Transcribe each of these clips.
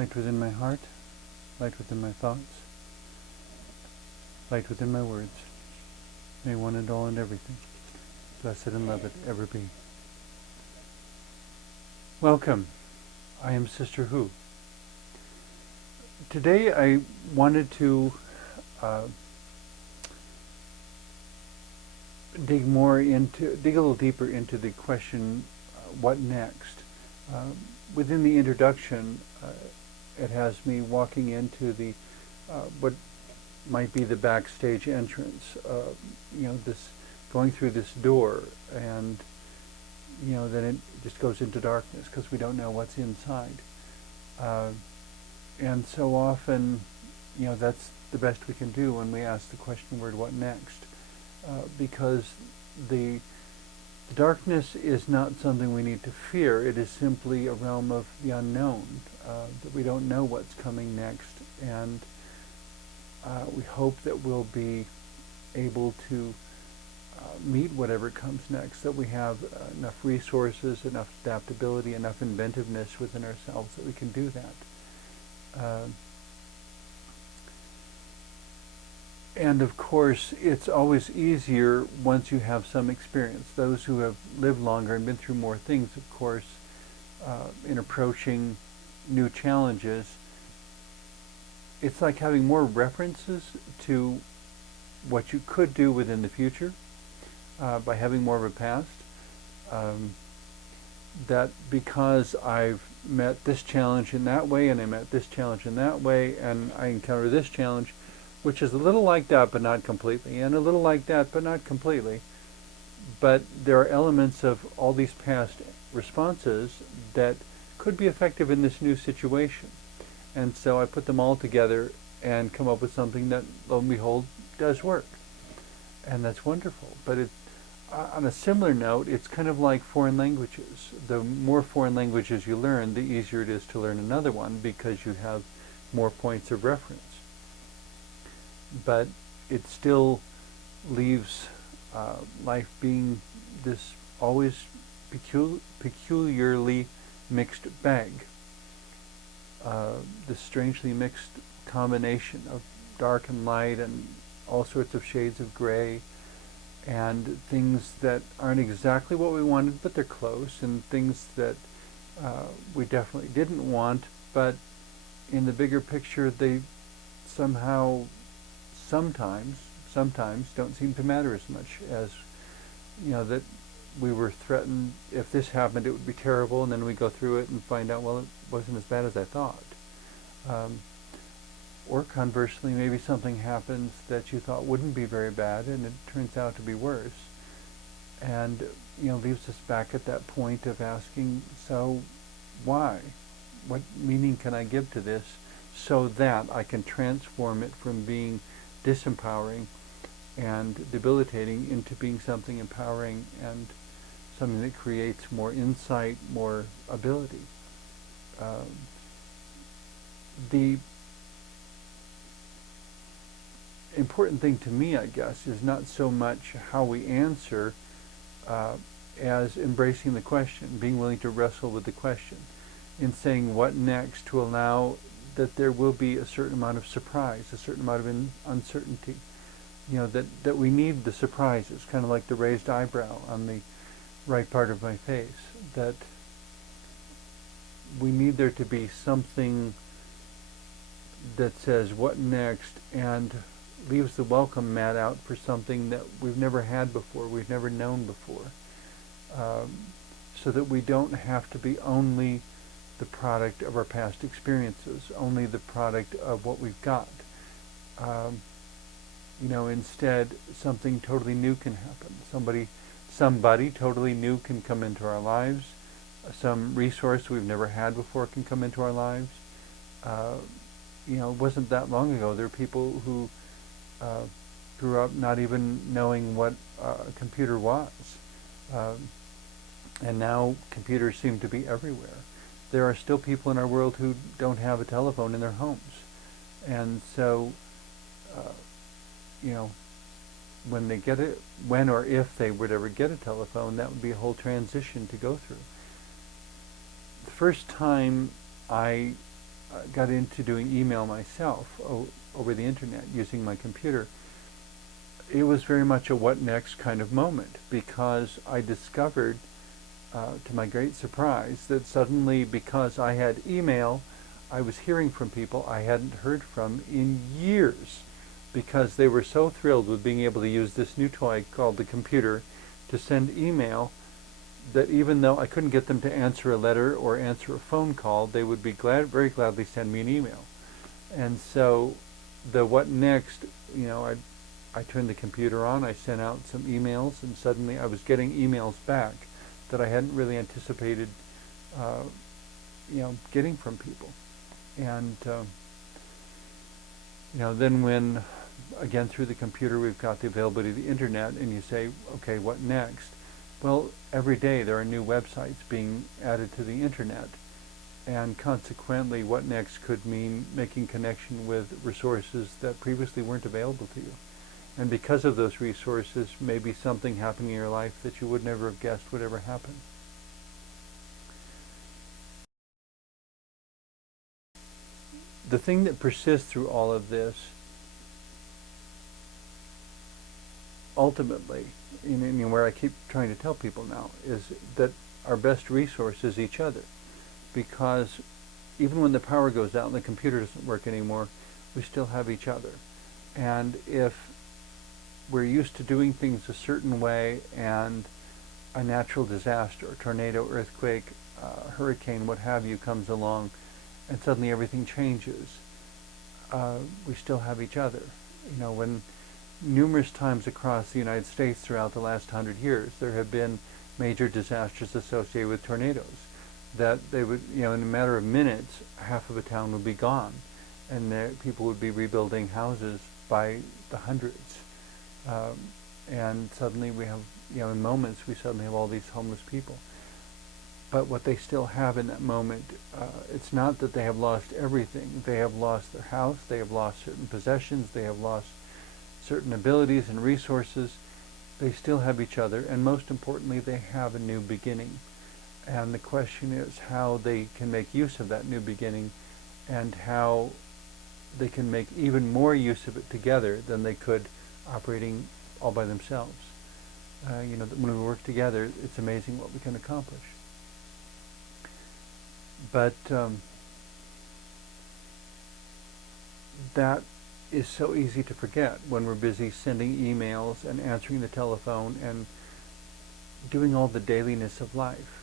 Light within my heart, light within my thoughts, light within my words. May one and all and everything, blessed and loved, ever be. Welcome. I am Sister Who. Today I wanted to dig a little deeper into the question, what next? Within the introduction, it has me walking into the what might be the backstage entrance. This going through this door, and then it just goes into darkness because we don't know what's inside. And so often, that's the best we can do when we ask the question word, what next? Because the darkness is not something we need to fear. It is simply a realm of the unknown, that we don't know what's coming next. And we hope that we'll be able to meet whatever comes next, that we have enough resources, enough adaptability, enough inventiveness within ourselves that we can do that. And of course, it's always easier once you have some experience. Those who have lived longer and been through more things, of course, in approaching new challenges, it's like having more references to what you could do within the future by having more of a past. That because I've met this challenge in that way, and I met this challenge in that way, and I encounter this challenge, which is a little like that but not completely, and a little like that but not completely. But there are elements of all these past responses that could be effective in this new situation. And so I put them all together and come up with something that, lo and behold, does work. And that's wonderful. But on a similar note, it's kind of like foreign languages. The more foreign languages you learn, the easier it is to learn another one because you have more points of reference. But it still leaves life being this always peculiarly mixed bag. This strangely mixed combination of dark and light and all sorts of shades of gray, and things that aren't exactly what we wanted, but they're close, and things that we definitely didn't want, but in the bigger picture they somehow sometimes don't seem to matter as much as, that we were threatened, if this happened it would be terrible, and then we go through it and find out, well, it wasn't as bad as I thought. Or conversely, maybe something happens that you thought wouldn't be very bad, and it turns out to be worse. And, leaves us back at that point of asking, so why? What meaning can I give to this so that I can transform it from being disempowering and debilitating into being something empowering and something that creates more insight, more ability. The important thing to me, I guess, is not so much how we answer as embracing the question, being willing to wrestle with the question, in saying what next, to allow that there will be a certain amount of surprise, a certain amount of uncertainty. That we need the surprises, kind of like the raised eyebrow on the right part of my face, that we need there to be something that says what next, and leaves the welcome mat out for something that we've never had before, we've never known before, so that we don't have to be only the product of our past experiences, only the product of what we've got. Instead, something totally new can happen. Somebody totally new can come into our lives. Some resource we've never had before can come into our lives. It wasn't that long ago. There were people who grew up not even knowing what a computer was. And now computers seem to be everywhere. There are still people in our world who don't have a telephone in their homes. And so, when or if they would ever get a telephone, that would be a whole transition to go through. The first time I got into doing email myself over the internet using my computer, it was very much a what next kind of moment, because I discovered, to my great surprise, that suddenly, because I had email, I was hearing from people I hadn't heard from in years, because they were so thrilled with being able to use this new toy called the computer to send email, that even though I couldn't get them to answer a letter or answer a phone call, they would be very gladly send me an email. And so the what next, I turned the computer on, I sent out some emails, and suddenly I was getting emails back that I hadn't really anticipated, getting from people. And, then when, again, through the computer, we've got the availability of the internet, and you say, okay, what next? Well, every day there are new websites being added to the internet, and consequently, what next could mean making connection with resources that previously weren't available to you. And because of those resources, maybe something happening in your life that you would never have guessed would ever happen. The thing that persists through all of this, ultimately, where I keep trying to tell people now, is that our best resource is each other. Because even when the power goes out and the computer doesn't work anymore, we still have each other. And if we're used to doing things a certain way, and a natural disaster, a tornado, earthquake, hurricane, what have you, comes along, and suddenly everything changes, we still have each other. When numerous times across the United States throughout the last 100 years, there have been major disasters associated with tornadoes, that they would, in a matter of minutes, half of a town would be gone, and people would be rebuilding houses by the hundreds. And suddenly we have, in moments, we suddenly have all these homeless people. But what they still have in that moment, it's not that they have lost everything. They have lost their house, they have lost certain possessions, they have lost certain abilities and resources. They still have each other, and most importantly, they have a new beginning. And the question is how they can make use of that new beginning, and how they can make even more use of it together than they could operating all by themselves. When we work together, it's amazing what we can accomplish. But that is so easy to forget when we're busy sending emails and answering the telephone and doing all the dailiness of life,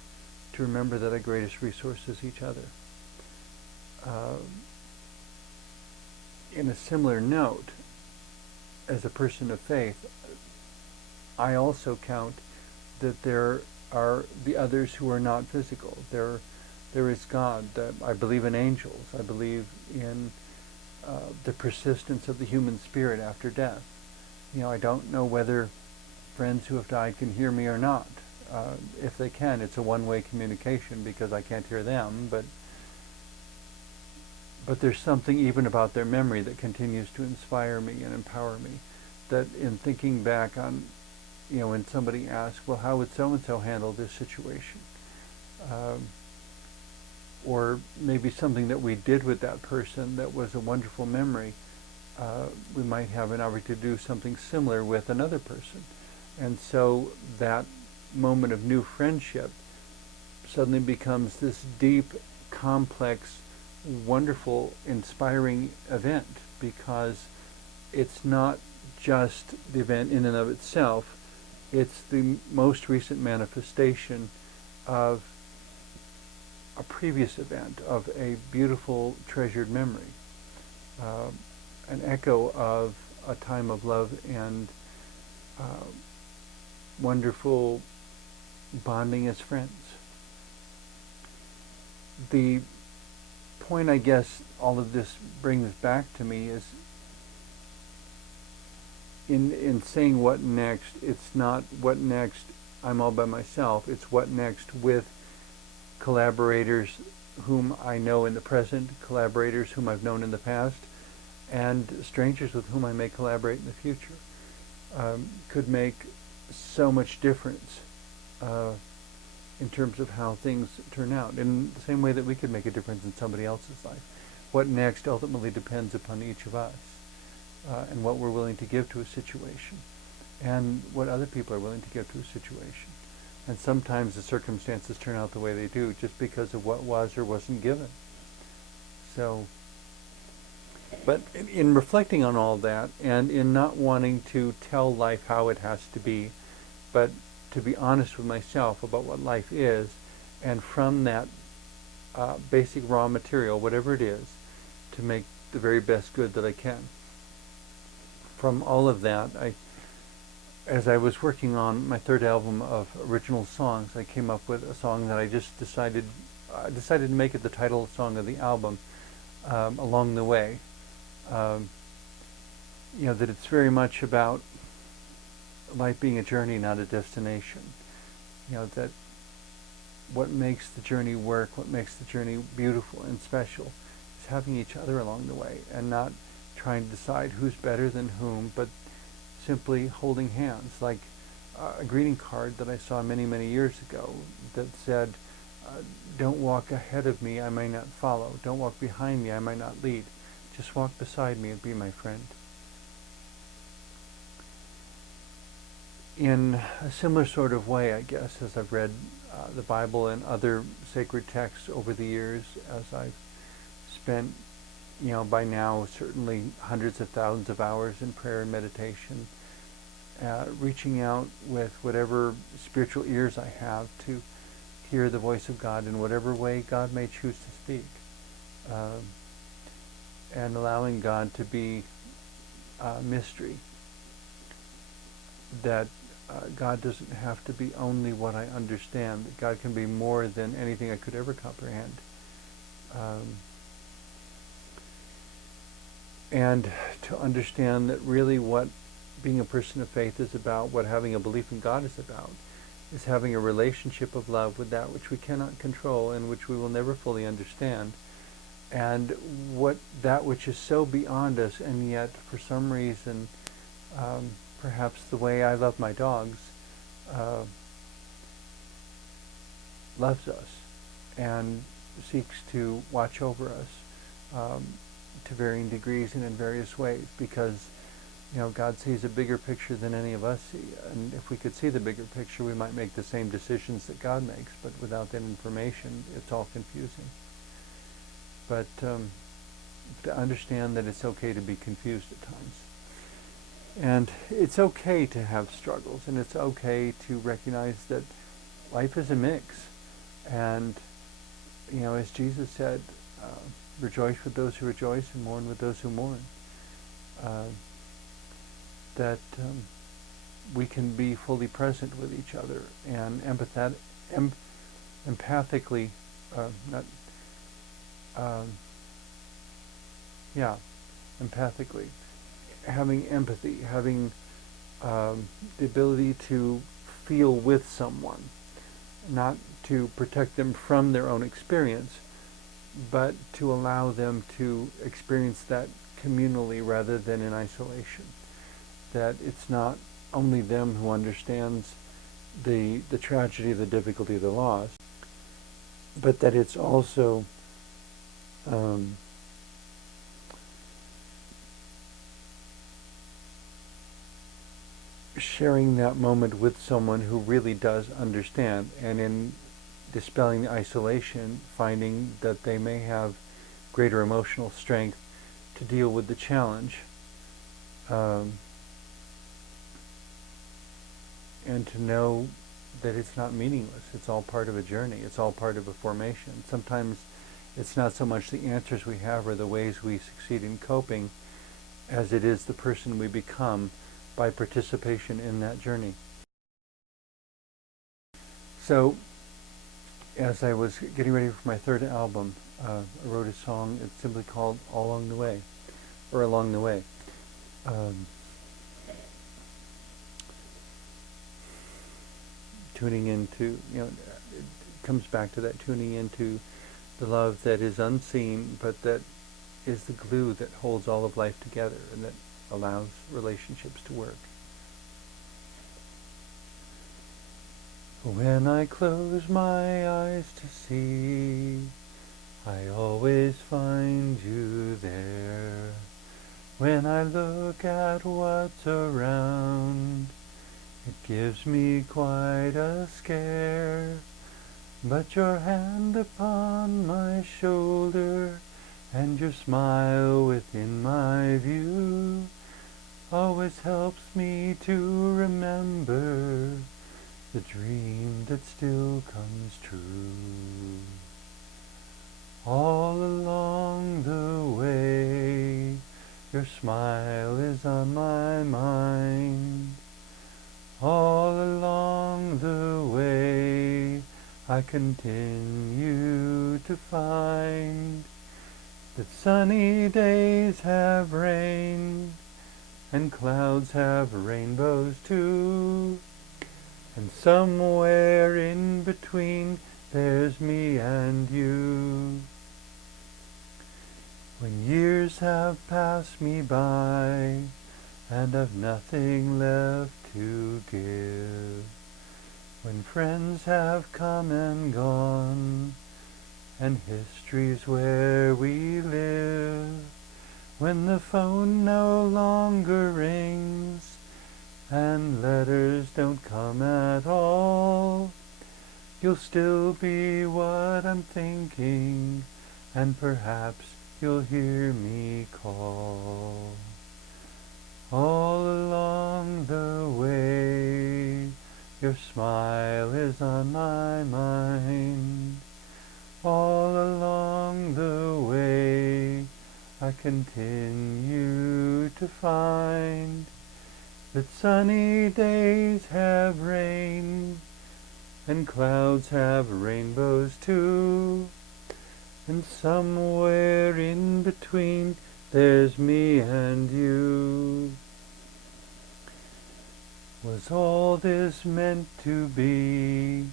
to remember that our greatest resource is each other. In a similar note, as a person of faith, I also count that there are the others who are not physical. There is God. I believe in angels. I believe in the persistence of the human spirit after death. I don't know whether friends who have died can hear me or not. If they can, it's a one-way communication because I can't hear them, but there's something even about their memory that continues to inspire me and empower me, that in thinking back on, when somebody asks, well, how would so-and-so handle this situation? Or maybe something that we did with that person that was a wonderful memory, we might have an opportunity to do something similar with another person. And so that moment of new friendship suddenly becomes this deep, complex, wonderful, inspiring event, because it's not just the event in and of itself, it's the most recent manifestation of a previous event, of a beautiful, treasured memory, an echo of a time of love and wonderful bonding as friends. The point, I guess, all of this brings back to me is, in saying what next, it's not what next, I'm all by myself, it's what next with collaborators whom I know in the present, collaborators whom I've known in the past, and strangers with whom I may collaborate in the future. Could make so much difference in terms of how things turn out, in the same way that we could make a difference in somebody else's life. what next ultimately depends upon each of us, and what we're willing to give to a situation, and what other people are willing to give to a situation. And sometimes the circumstances turn out the way they do just because of what was or wasn't given. So, but in reflecting on all that, and in not wanting to tell life how it has to be, but to be honest with myself about what life is, and from that basic raw material, whatever it is, to make the very best good that I can. From all of that, as I was working on my third album of original songs, I came up with a song that I just decided to make it the title song of the album, Along the Way. That it's very much about life being a journey, not a destination. That what makes the journey work, what makes the journey beautiful and special, is having each other along the way, and not trying to decide who's better than whom, but simply holding hands, like a greeting card that I saw many, many years ago that said, don't walk ahead of me, I may not follow. Don't walk behind me, I might not lead. Just walk beside me and be my friend. In a similar sort of way, I guess, as I've read the Bible and other sacred texts over the years, as I've spent, by now certainly hundreds of thousands of hours in prayer and meditation, reaching out with whatever spiritual ears I have to hear the voice of God in whatever way God may choose to speak, and allowing God to be a mystery, that God doesn't have to be only what I understand, that God can be more than anything I could ever comprehend. And to understand that really what being a person of faith is about, what having a belief in God is about, is having a relationship of love with that which we cannot control and which we will never fully understand, and that which is so beyond us, and yet for some reason, perhaps the way I love my dogs, loves us and seeks to watch over us to varying degrees and in various ways, because God sees a bigger picture than any of us see, and if we could see the bigger picture, we might make the same decisions that God makes, but without that information, it's all confusing. But to understand that it's okay to be confused at times. And it's okay to have struggles, and it's okay to recognize that life is a mix. And, as Jesus said, rejoice with those who rejoice and mourn with those who mourn. That we can be fully present with each other and empathically, empathically, having empathy, having the ability to feel with someone, not to protect them from their own experience, but to allow them to experience that communally rather than in isolation. That it's not only them who understands the tragedy, the difficulty, the loss, but that it's also sharing that moment with someone who really does understand, and in dispelling the isolation, finding that they may have greater emotional strength to deal with the challenge, and to know that it's not meaningless. It's all part of a journey. It's all part of a formation. Sometimes it's not so much the answers we have or the ways we succeed in coping as it is the person we become by participation in that journey. So, as I was getting ready for my third album, I wrote a song. It's simply called Along the Way, or Along the Way. Tuning into, it comes back to that tuning into the love that is unseen, but that is the glue that holds all of life together and that allows relationships to work. When I close my eyes to see I always find you there. When I look at what's around, it gives me quite a scare. But your hand upon my shoulder and your smile within my view always helps me to remember the dream that still comes true. All along the way, your smile is on my mind. All along the way, I continue to find that sunny days have rain, and clouds have rainbows too, and somewhere in between there's me and you. When years have passed me by, and I've nothing left to give, when friends have come and gone, and history's where we live, when the phone no longer rings, and letters don't come at all, you'll still be what I'm thinking, and perhaps you'll hear me call. All along the way, your smile is on my mind. All along the way, I continue to find that sunny days have rain, and clouds have rainbows too, and somewhere in between there's me and you. Was all this meant to be?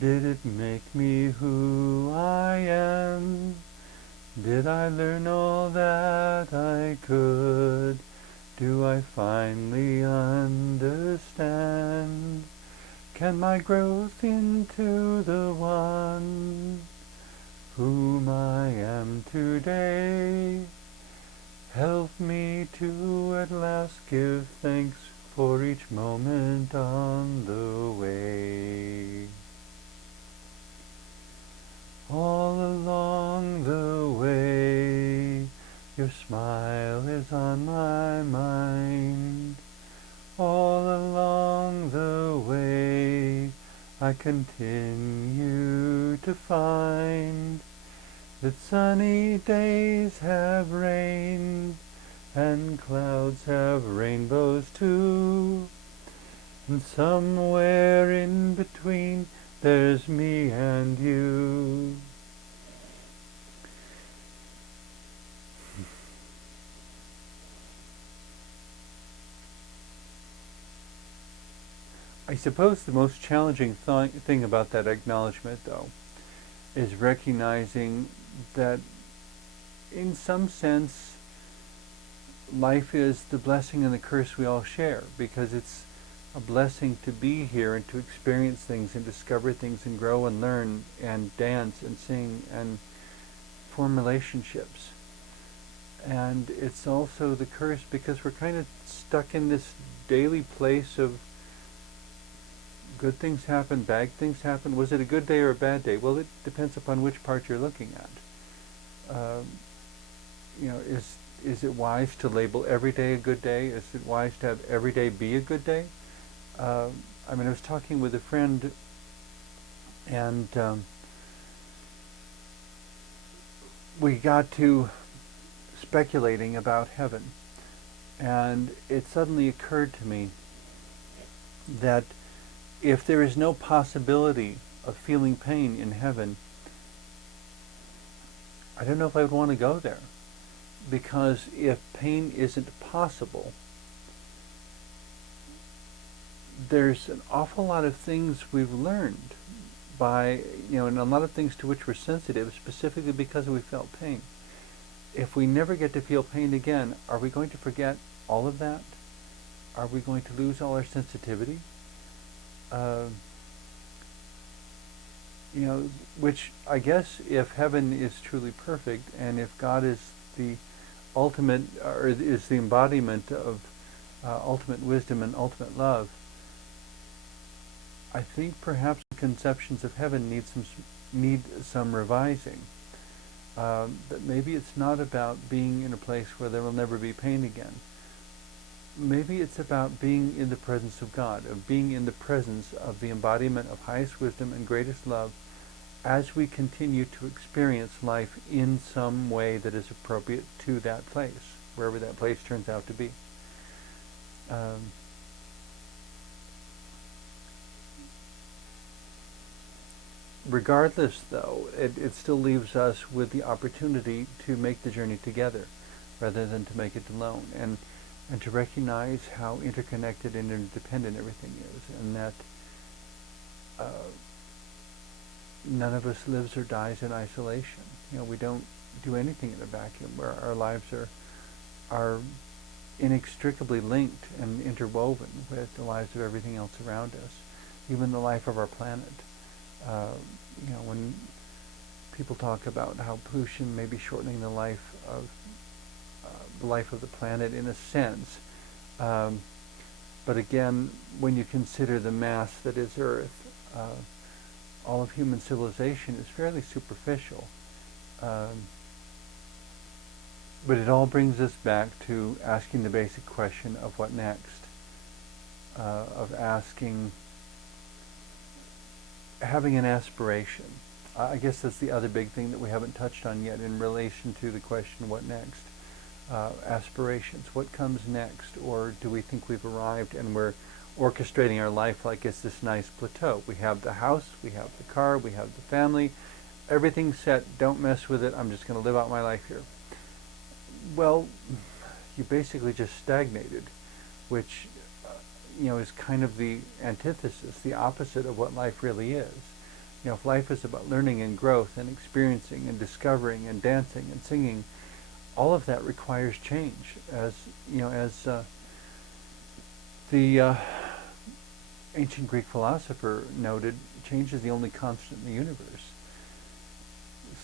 Did it make me who I am? Did I learn all that I could? Do I finally understand? Can my growth into the one whom I am today help me to at last give thanks for each moment on the way? All along the way, your smile is on my mind. All along the way, I continue to find that sunny days have rain, and clouds have rainbows too, and somewhere in between there's me and you. I suppose the most challenging thing about that acknowledgement, though, is recognizing that in some sense life is the blessing and the curse we all share, because it's a blessing to be here and to experience things and discover things and grow and learn and dance and sing and form relationships. And it's also the curse because we're kind of stuck in this daily place of good things happen, bad things happen. Was it a good day or a bad day? Well, it depends upon which part you're looking at. Is it wise to label every day a good day? Is it wise to have every day be a good day? I was talking with a friend, and we got to speculating about heaven, and it suddenly occurred to me that if there is no possibility of feeling pain in heaven, I don't know if I would want to go there. Because if pain isn't possible, there's an awful lot of things we've learned and a lot of things to which we're sensitive, specifically because we felt pain. If we never get to feel pain again, are we going to forget all of that? Are we going to lose all our sensitivity? which I guess if heaven is truly perfect, and if God is the ultimate, or is the embodiment of ultimate wisdom and ultimate love, I think perhaps conceptions of heaven need some revising. That maybe it's not about being in a place where there will never be pain again. Maybe it's about being in the presence of God, of being in the presence of the embodiment of highest wisdom and greatest love, as we continue to experience life in some way that is appropriate to that place, wherever that place turns out to be. Regardless, though, it still leaves us with the opportunity to make the journey together rather than to make it alone, and to recognize how interconnected and interdependent everything is, and that none of us lives or dies in isolation. We don't do anything in a vacuum, where our lives are inextricably linked and interwoven with the lives of everything else around us, even the life of our planet. When people talk about how pollution may be shortening the life of the planet in a sense, but again, when you consider the mass that is Earth, all of human civilization is fairly superficial. But it all brings us back to asking the basic question of what next, having an aspiration. I guess that's the other big thing that we haven't touched on yet in relation to the question, what next? Aspirations. What comes next? Or do we think we've arrived and we're orchestrating our life like it's this nice plateau? We have the house, we have the car, we have the family, everything's set, don't mess with it, I'm just going to live out my life here. Well, you basically just stagnated, which is kind of the antithesis, the opposite of what life really is. If life is about learning and growth and experiencing and discovering and dancing and singing, all of that requires change. As the ancient Greek philosopher noted, change is the only constant in the universe.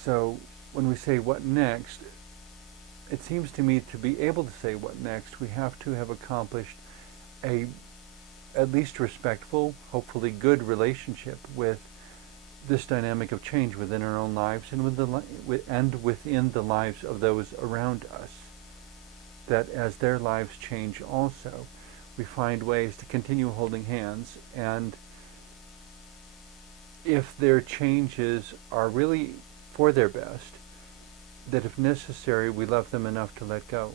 So when we say what next, it seems to me to be able to say what next, we have to have accomplished a at least respectful, hopefully good relationship with this dynamic of change within our own lives and within the lives of those around us. That as their lives change also, we find ways to continue holding hands, and if their changes are really for their best, that if necessary, we love them enough to let go.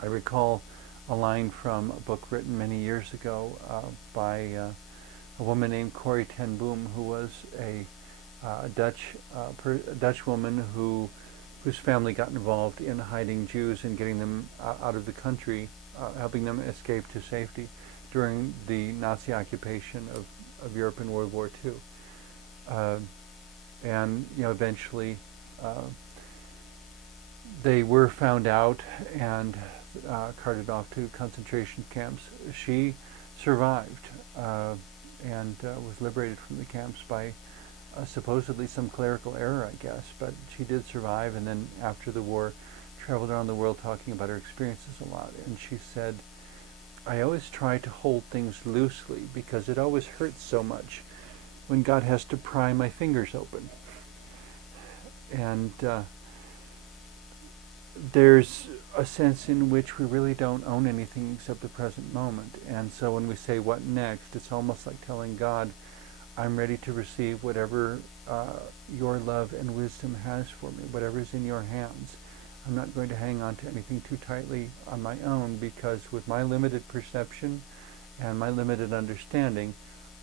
I recall a line from a book written many years ago by a woman named Corrie ten Boom, who was a Dutch woman whose family got involved in hiding Jews and getting them out of the country, helping them escape to safety during the Nazi occupation of Europe in World War II. And eventually they were found out and carted off to concentration camps. She survived and was liberated from the camps by supposedly some clerical error, I guess, but she did survive, and then after the war traveled around the world talking about her experiences a lot. And she said, I always try to hold things loosely because it always hurts so much when God has to pry my fingers open. And there's a sense in which we really don't own anything except the present moment. And so when we say what next, it's almost like telling God, I'm ready to receive whatever your love and wisdom has for me, whatever is in your hands. I'm not going to hang on to anything too tightly on my own, because with my limited perception and my limited understanding,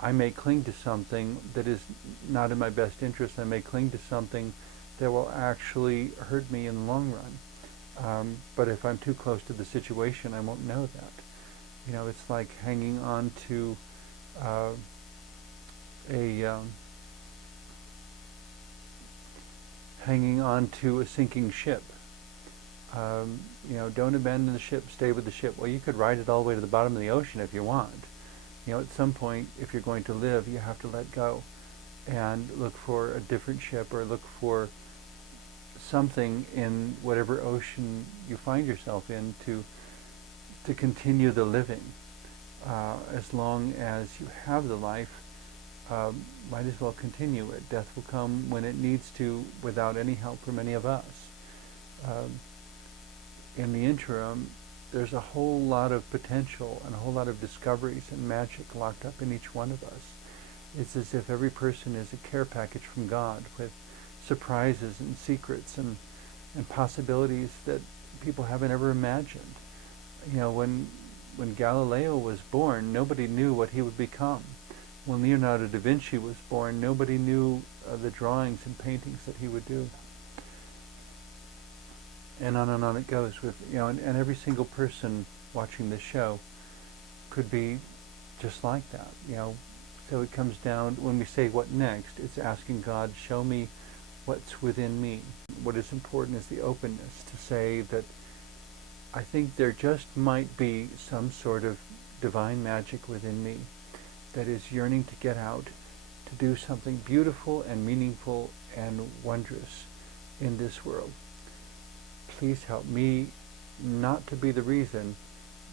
I may cling to something that is not in my best interest. I may cling to something that will actually hurt me in the long run. But if I'm too close to the situation, I won't know that. It's like hanging on to a sinking ship. Don't abandon the ship, stay with the ship. Well, you could ride it all the way to the bottom of the ocean if you want. At some point, if you're going to live, you have to let go. and look for a different ship or look for something in whatever ocean you find yourself in to continue the living. As long as you have the life, might as well continue it. Death will come when it needs to without any help from any of us. Um, in the interim, there's a whole lot of potential and a whole lot of discoveries and magic locked up in each one of us. It's as if every person is a care package from God with surprises and secrets and possibilities that people haven't ever imagined. You know, when Galileo was born, nobody knew what he would become. When Leonardo da Vinci was born, nobody knew the drawings and paintings that he would do. And on it goes with, and every single person watching this show could be just like that, So it comes down, when we say what next, it's asking God, show me what's within me. What is important is the openness to say that I think there just might be some sort of divine magic within me that is yearning to get out, to do something beautiful and meaningful and wondrous in this world. Please help me not to be the reason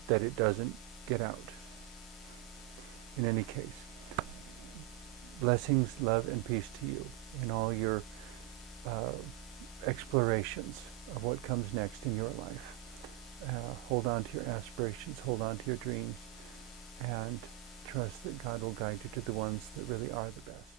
that it doesn't get out. In any case, blessings, love, and peace to you in all your explorations of what comes next in your life. Hold on to your aspirations, hold on to your dreams, and trust that God will guide you to the ones that really are the best.